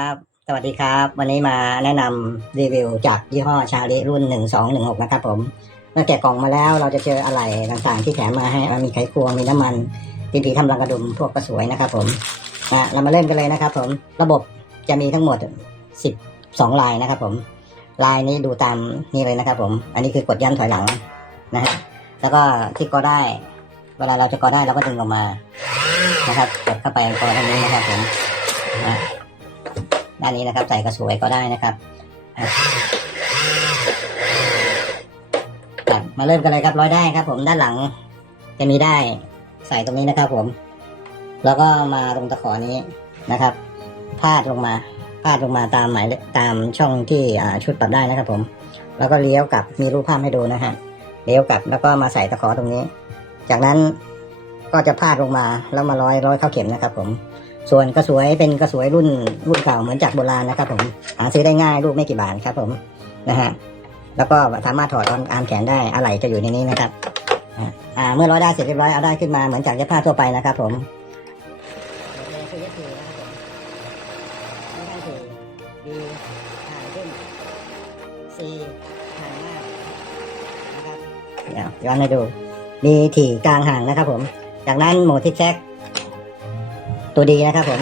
ครับสวัสดีครับ วันนี้มาแนะนำรีวิวจากยี่ห้อชาลิรุ่น 1216 นะครับผม เมื่อแกะกล่องมาแล้วเราจะเจออะไหล่ต่างๆ ที่แถมมาให้มีไขควงมีน้ำมันตีนผีทำรังกระดุมพวกกระสวยนะครับผมอะเรามาเริ่มกันเลยนะครับผมระบบจะมีทั้งหมด 12 ลายนะครับผม ลายนี้ดูตามนี่เลยนะครับผม อันนี้คือกดยันถอยหลังนะฮะแล้วก็ที่ก็ได้ เวลาเราจะก็ได้เราก็ดึงออกมานะครับกดเข้าไปกอตรงนี้นะครับผมนะ ด้านนี้นะครับ ใส่กระสวยก็ได้นะครับครับมาเริ่มกันเลยครับร้อยได้ครับ ผมด้านหลังจะมีได้ใส่ตรงนี้นะครับ ผม แล้วก็มาตรงตะขอนี้นะครับพาดลงมาพาดลงมาตามหมายตามช่องที่อ่าชุดปรับได้นะครับ ผม แล้วก็เลี้ยวกลับมีรูปภาพให้ดูนะฮะเลี้ยวกลับแล้วก็มาใส่ตะขอตรงนี้ จากนั้นก็จะพาดลงมาแล้วมาร้อยร้อยเข้าเข็มนะครับ ผม ส่วนกระสวยเป็นกระสวยรุ่นรุ่นเก่าเหมือนจากโบราณนะครับผมหาซื้อได้ง่ายลูกไม่กี่บาทครับผมนะฮะแล้วก็สามารถถอดออนอาร์มแขนได้อะไหล่จะอยู่ในนี้นะครับอ่าอ่าเมื่อร้อยได้เสร็จเรียบร้อยเอาได้ขึ้นมาเหมือนจากเย็บผ้าทั่วไปนะครับผมเดี๋ยวย้อนให้ดู มีถี่กลางห่างนะครับผม จากนั้นโหมดที่แช็ค ตัวดีนะครับผม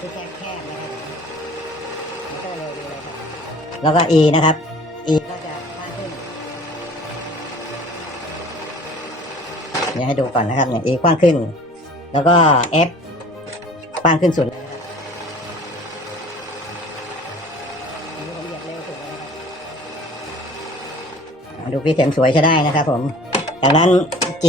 ที่แคบแคบนะครับแล้วก็เร็วดีเลยครับ แล้วก็ E นะครับ E ก็จะมากขึ้นเดี๋ยวให้ดูก่อนนะครับเนี่ย E กว้างขึ้น แล้วก็ F กว้างขึ้นสุดเลยนะครับดูพี่เข็มสวยใช้ได้นะครับผม จากนั้น G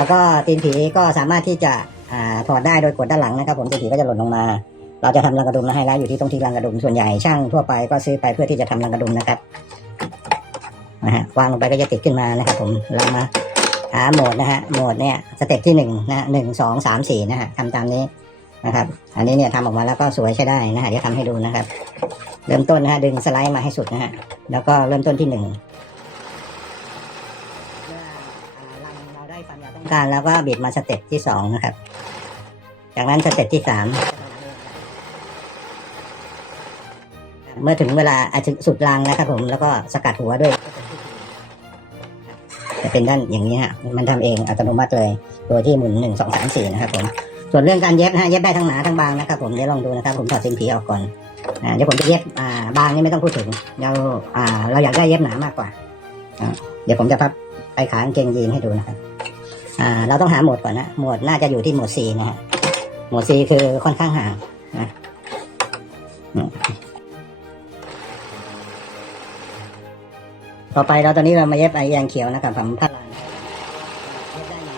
แล้วก็ตีนผีก็สามารถที่จะอถอดได้โดยกดด้านหลังนะครับ ผมตีนผีก็จะหล่นลงมา เราจะทำรังกระดุมมาให้แล้วอยู่ที่ตรงที่รังกระดุมส่วนใหญ่ช่างทั่วไปก็ซื้อไปเพื่อที่จะทำรังกระดุมนะครับนะฮะวางลงไปก็จะติดขึ้นมานะครับ ผมเรามาหาโหมดนะฮะโหมดเนี่ยสเต็ปที่หนึ่งนะฮะหนึ่งสองสามสี่นะฮะทำตามนี้นะครับ อันนี้เนี่ยทำออกมาแล้วก็สวยใช้ได้นะฮะเดี๋ยวทำให้ดูนะครับ เริ่มต้นนะฮะดึงสไลด์มาให้สุดนะฮะแล้วก็เริ่มต้นที่หนึ่งเมื่อ ลังเราได้ความยาต้องการแล้วก็บิดมาสเต็ปที่สองนะครับ จากนั้นสเต็ปที่สามเมื่อถึงเวลาอาจจะสุดรังนะครับ ผมแล้วก็สกัดหัวด้วย จะเป็นด้านอย่างนี้ฮะมันทำเองอัตโนมัติเลยโดยที่หมุนหนึ่งสองสามสี่นะครับ ผม ส่วนเรื่องการเย็บนะฮะเย็บได้ทั้งหนาทั้งบางนะครับ ผมเดี๋ยวลองดูนะครับ ผมถอดซิงผีออกก่อนเดี๋ยวผมจะเย็บบางนี่ไม่ต้องพูดถึง เราเราอยากได้เย็บหนามากกว่า เดี๋ยวผมจะพับไปขากางเกงยีนให้ดูนะครับ เราต้องหาโหมดก่อนนะโหมดน่าจะอยู่ที่โหมด C นะฮะโหมด C คือค่อนข้างห่างนะต่อไปเราตอนนี้เรามาเย็บไอแยงเขียวนะครับผมผ้าลานเย็บได้ไหม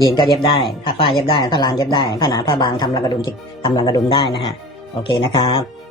ยีนก็เย็บได้ผ้าฝ้าเย็บได้ผ้าลานเย็บได้ผ้าหนาผ้าบางทำรังกระดุมจิกทำรังกระดุมได้นะฮะโอเคนะครับ